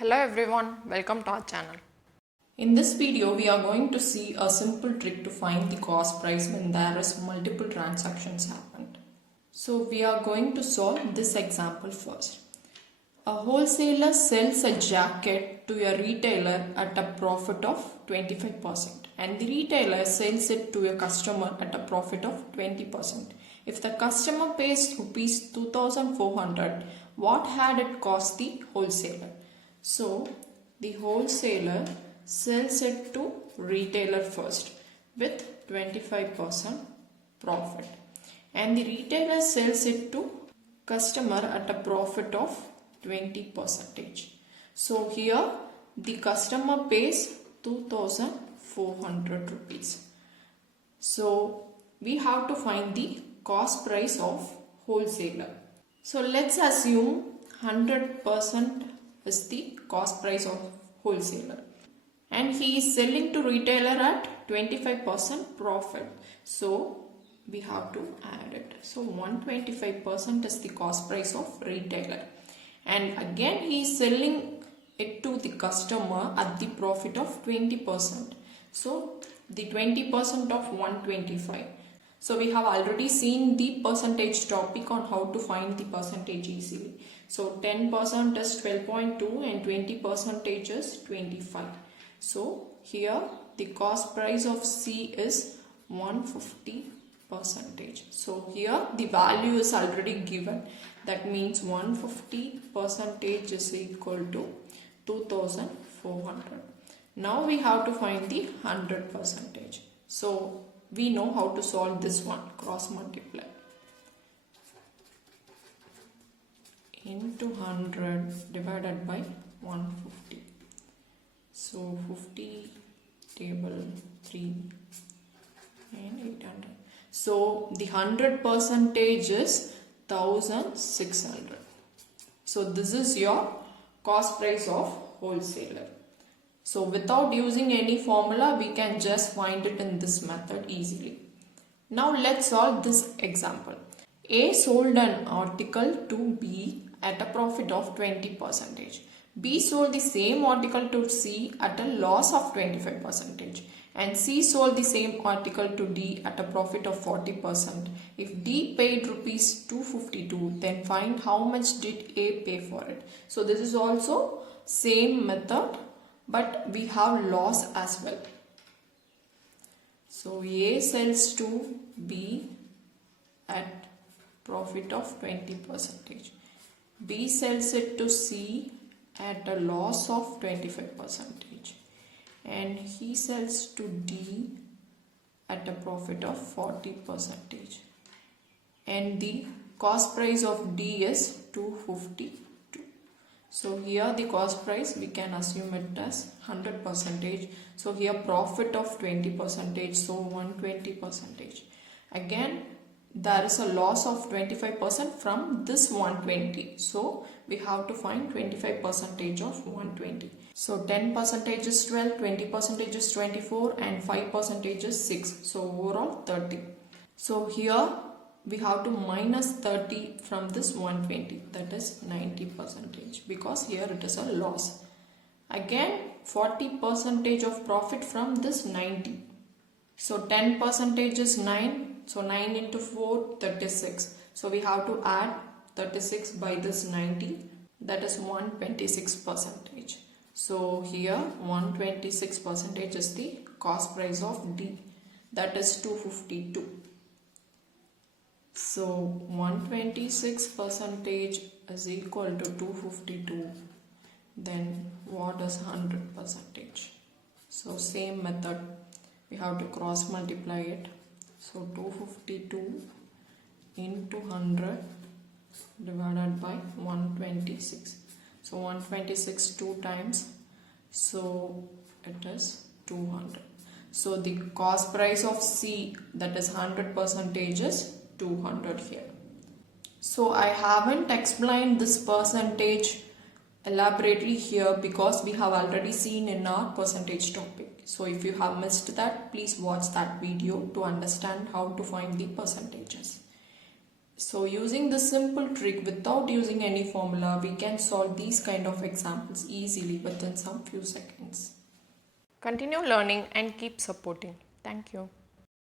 Hello everyone, welcome to our channel. In this video, we are going to see a simple trick to find the cost price when there is multiple transactions happened. So we are going to solve this example first. A wholesaler sells a jacket to a retailer at a profit of 25% and the retailer sells it to a customer at a profit of 20%. If the customer pays rupees 2400, what had it cost the wholesaler? So the wholesaler sells it to retailer first with 25% profit and the retailer sells it to customer at a profit of 20%. So here the customer pays 2400 rupees. So we have to find the cost price of wholesaler. So let's assume 100% is the cost price of wholesaler and he is selling to retailer at 25% profit. So we have to add it. So 125% is the cost price of retailer and again he is selling it to the customer at the profit of 20%. So the 20% of 125. So we have already seen the percentage topic on how to find the percentage easily. So 10% is 12.2 and 20% is 25. So here the cost price of C is 150%. So here the value is already given. That means 150% is equal to 2400. Now we have to find the 100%. So we know how to solve this one, cross multiply. Into 100 divided by 150. So 50 table 3 and 800. So the 100% is 1600. So this is your cost price of wholesaler. So without using any formula, we can just find it in this method easily. Now let's solve this example. A sold an article to B at a profit of 20%. B sold the same article to C at a loss of 25% and C sold the same article to D at a profit of 40%. If D paid rupees 252, then find how much did A pay for it. So this is also same method, but we have loss as well. So A sells to B at profit of 20%. B sells it to C at a loss of 25% and he sells to D at a profit of 40% and the cost price of D is 252. So here the cost price we can assume it as 100%. So here profit of 20%, so 120%. Again there is a loss of 25% from this 120. So we have to find 25% of 120. So 10% is 12, 20% is 24 and 5% is 6. So overall 30. So here we have to minus 30 from this 120, that is 90% because here it is a loss. Again 40% of profit from this 90. So 10% is 9. So 9 into 4, 36. So we have to add 36 by this 90. That is 126%. So here 126% is the cost price of D. That is 252. So 126% is equal to 252. Then what is 100%? So same method. We have to cross multiply it. So 252 into 100 divided by 126. So 126 2 times. So it is 200. So the cost price of C, that is 100%, is 200 here. So I haven't explained this percentage elaborately here because we have already seen in our percentage topic. So if you have missed that, please watch that video to understand how to find the percentages. So using this simple trick without using any formula, we can solve these kind of examples easily within some few seconds. Continue learning and keep supporting. Thank you.